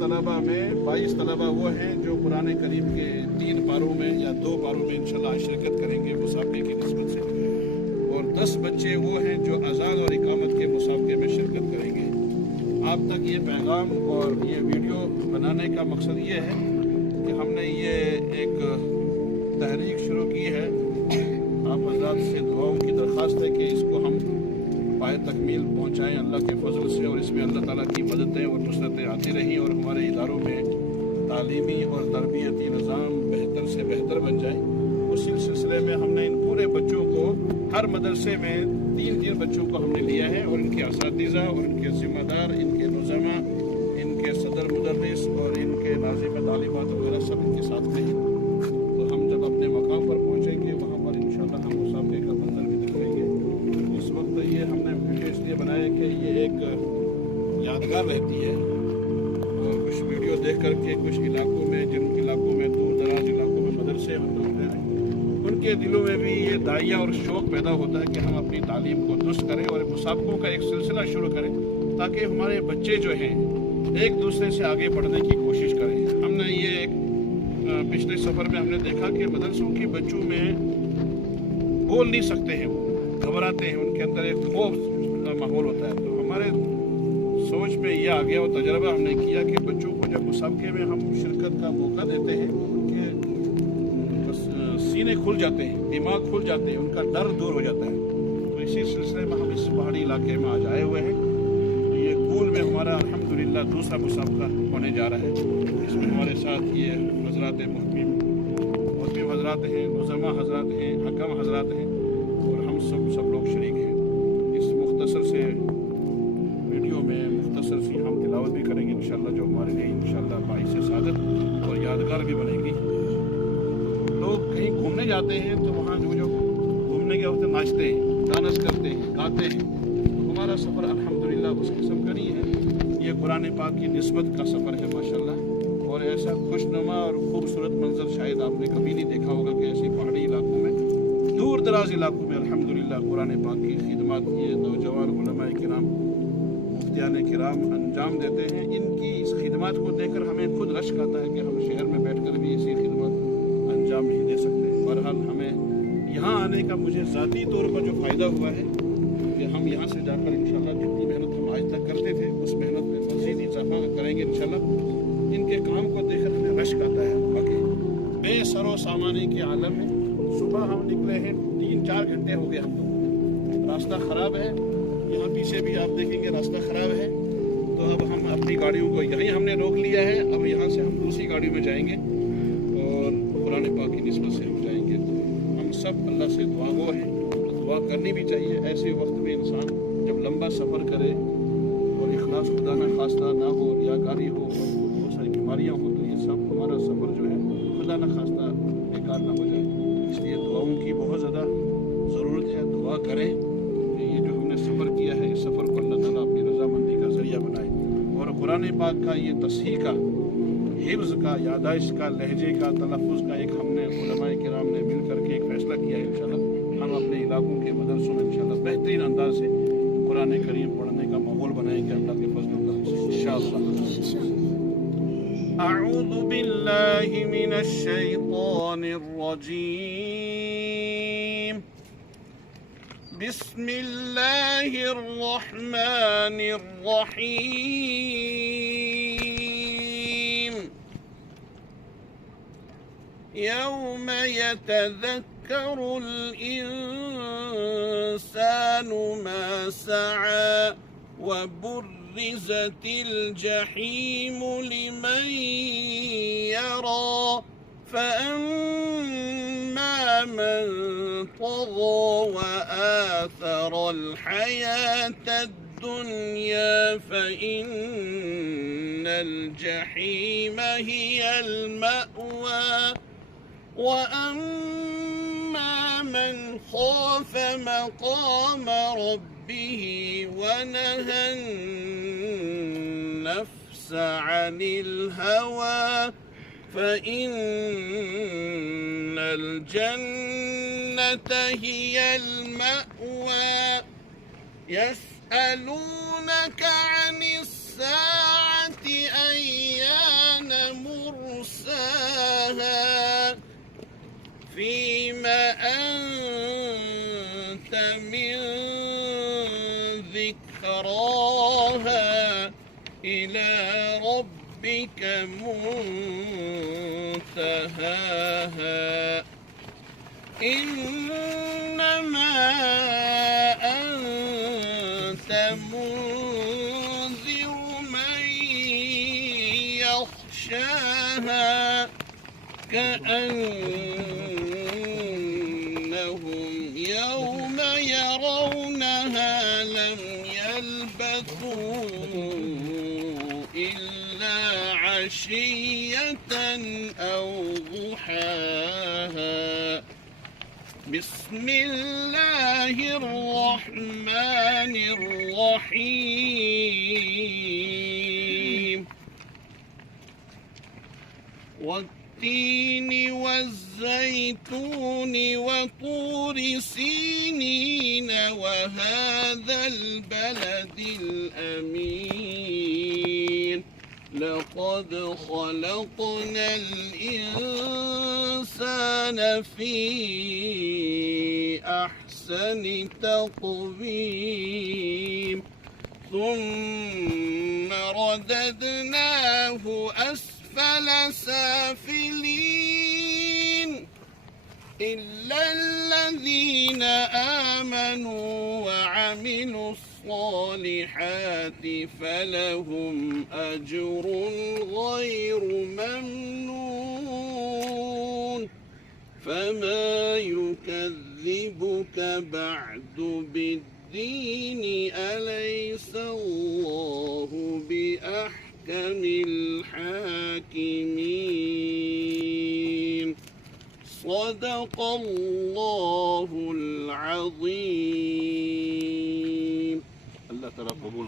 तलबा में 22 तलबा वो हैं जो कुरान करीम के 3 पारों में या 2 पारों में इंशाल्लाह शिरकत करेंगे मुसाबके की निस्बत से, और 10 बच्चे वो हैं जो अज़ान और इकामत के मुसाबके में शिरकत करेंगे। आप तक ये पैगाम और ये वीडियो बनाने का मकसद ये है कि हमने ये एक तहरीक शुरू की है। आप हज़रात से दुआओं की दरख्वास्त है कि इसको हम पाए तकमील पहुँचाएँ अल्लाह के फजल से, और इसमें अल्लाह ताला की मददें और नुसरतें आती रहें और हमारे इदारों में तालीमी और तरबियती निज़ाम बेहतर से बेहतर बन जाए। उसी सिलसिले में हमने इन पूरे बच्चों को हर मदरसे में 3 बच्चों को हमने लिया है, और इनके असातिज़ा और इनके ज़िम्मेदार, इनके नुज़मा, इनके सदर मुदर्रिस और इनके नाज़िम तालीमात वगैरह सब इनके साथ में हैं। तो हम जब अपने मकाम पर पहुँचेंगे वहाँ पर इंशाअल्लाह हम मुसाबके का मंजर भी दिखाएंगे। इस वक्त ये हमने वीडियो इसलिए बनाया कि ये एक यादगार रहती है, और कुछ वीडियो देख करके कुछ इलाकों में, जिन इलाकों में दूर दराज इलाकों में मदरसे होते हैं, उनके दिलों में भी ये दाइया और शौक़ पैदा होता है कि हम अपनी तालीम को दुरुस्त करें और मुसाबकों का एक सिलसिला शुरू करें, ताकि हमारे बच्चे जो हैं एक दूसरे से आगे बढ़ने की कोशिश करें। हमने ये एक पिछले सफ़र में हमने देखा कि मदरसों के बच्चों में बोल नहीं सकते हैं, वो घबराते हैं, उनके अंदर एक खौफ माहौल होता है। तो हमारे सोच में यह आ गया और तजर्बा हमने किया कि बच्चों को जब मुसाबके में हम शिरकत का मौका देते हैं, उनके सीने खुल जाते हैं, दिमाग खुल जाते हैं, उनका डर दूर हो जाता है। तो इसी सिलसिले में हम इस पहाड़ी इलाके में आज आए हुए हैं। तो ये कूल में हमारा अल्हम्दुलिल्लाह दूसरा मुसाबका होने जा रहा है। इसमें हमारे साथ ये हज़रात मुहम्मिम हज़रात हैं, मुज़म्मा हज़रात हैं, हकम हज़रात हैं, और हम सब लोग शरीक हैं। इस मुख्तसर से वीडियो में मुख्तसर सी हम तिलावत भी करेंगे इंशाअल्लाह, जो हमारे लिए इंशाअल्लाह बाइस सादत और यादगार भी बनेगी। लोग कहीं घूमने जाते हैं तो वहाँ जो घूमने के वक्त नाचते हैं, डांस करते हैं, गाते हैं। तो हमारा सफ़र अल्हम्दुलिल्लाह उस किस्म का नहीं है, ये कुरान पाक की निस्बत का सफ़र है माशाअल्लाह। और ऐसा खुशनुमा और खूबसूरत मंजर शायद आपने कभी नहीं देखा होगा कि ऐसी पहाड़ी इलाकों में, दूर दराज इलाकों में अल्हम्दुलिल्लाह कुरान पाक की खिदमत ये नौजवान उलमाए किराम, मुफ्तियान किराम अंजाम देते हैं। इनकी इस खिदमत को देखकर हमें खुद रश्क आता है कि हम शहर में बैठ कर भी ऐसी खिदमत अंजाम नहीं दे सकते। बहरहाल हमें यहाँ आने का मुझे ज़ाती तौर पर जो फ़ायदा हुआ है कि हम यहाँ से जाकर इंशाअल्लाह जितनी मेहनत हम आज तक करते थे उस मेहनत में मज़ीद इजाफा करेंगे इंशाअल्लाह। इनके काम को देखकर हमें रश्क आता है। बाकी बेसरो सामानी के आलम में सुबह हम निकले हैं, 3-4 घंटे हो गए हमको। रास्ता ख़राब है, यहाँ पीछे भी आप देखेंगे रास्ता ख़राब है। तो अब हम अपनी गाड़ियों को यहीं हमने रोक लिया है। अब यहाँ से हम दूसरी गाड़ी में जाएंगे और कुरान पाक की निस्बत से हम जाएंगे। तो हम सब अल्लाह से दुआगो हैं, तो दुआ करनी भी चाहिए। ऐसे वक्त में इंसान जब लंबा सफ़र करे और इखलास खुदा न खास्ता ना हो, रियाकारी हो, बहुत सारी बीमारियाँ हो, तो ये सब हमारा सफ़र जो है खुदा न खास्ता बेकार ना हो जाए। इसलिए दुआओं की बहुत ज़्यादा ज़रूरत है। दुआ करें कि ये जो हमने सफ़र किया है, इस सफ़र को अल्लाह ताला अपनी रज़ामंदी का ज़रिया बनाए, और कुरान पाक का ये तस्हीह का, हिफ्ज़ का, यादाइश का, लहजे का, तलफ़ुज़ का एक हमने उलमाए किराम ने मिल करके एक फ़ैसला किया है। इंशाअल्लाह हम अपने इलाकों के मदरसों में इंशाअल्लाह बेहतरीन अंदाज से कुरान करीम पढ़ने का माहौल बनाएंगे अल्लाह के फज़ल से इंशाअल्लाह। अऊज़ु बिल्लाहि मिनश शैतानिर रजीम। बिस्मिल्लाहिर रहमानिर रहीम। यौम यतज़क्करुल इंसानु मा सआ व बुर्रिज़तिल जहीमु लिमन यरा फअम्मा मन तग़ा व आथरल हयातद दुनिया फइन्नल जहीम हियल मअवा وأما من خاف مقام ربه ونهى النفس عن الهوى فإن الجنة هي المأوى يسألونك عن الساعة أيان فيما أنت من ذكراها إلى ربك منتهاها إنما أنت منذر من يخشاها كأنهم يوم يرونها لم يلبثوا إلا عشية أو ضحاها بسم الله الرحمن الرحيم والتين والزيتون وطور سينين وهذا البلد الأمين لقد خلقنا الإنسان في أحسن تقويم ثم رددناه أسفل سافلين إلا الذين آمنوا وعملوا الصالحات فلهم أجر غير ممنون فما يكذبك بعد بالدين أليس الله بأحكم الحاكمين صدق الله العظيم. अल्लाह ताला कबूल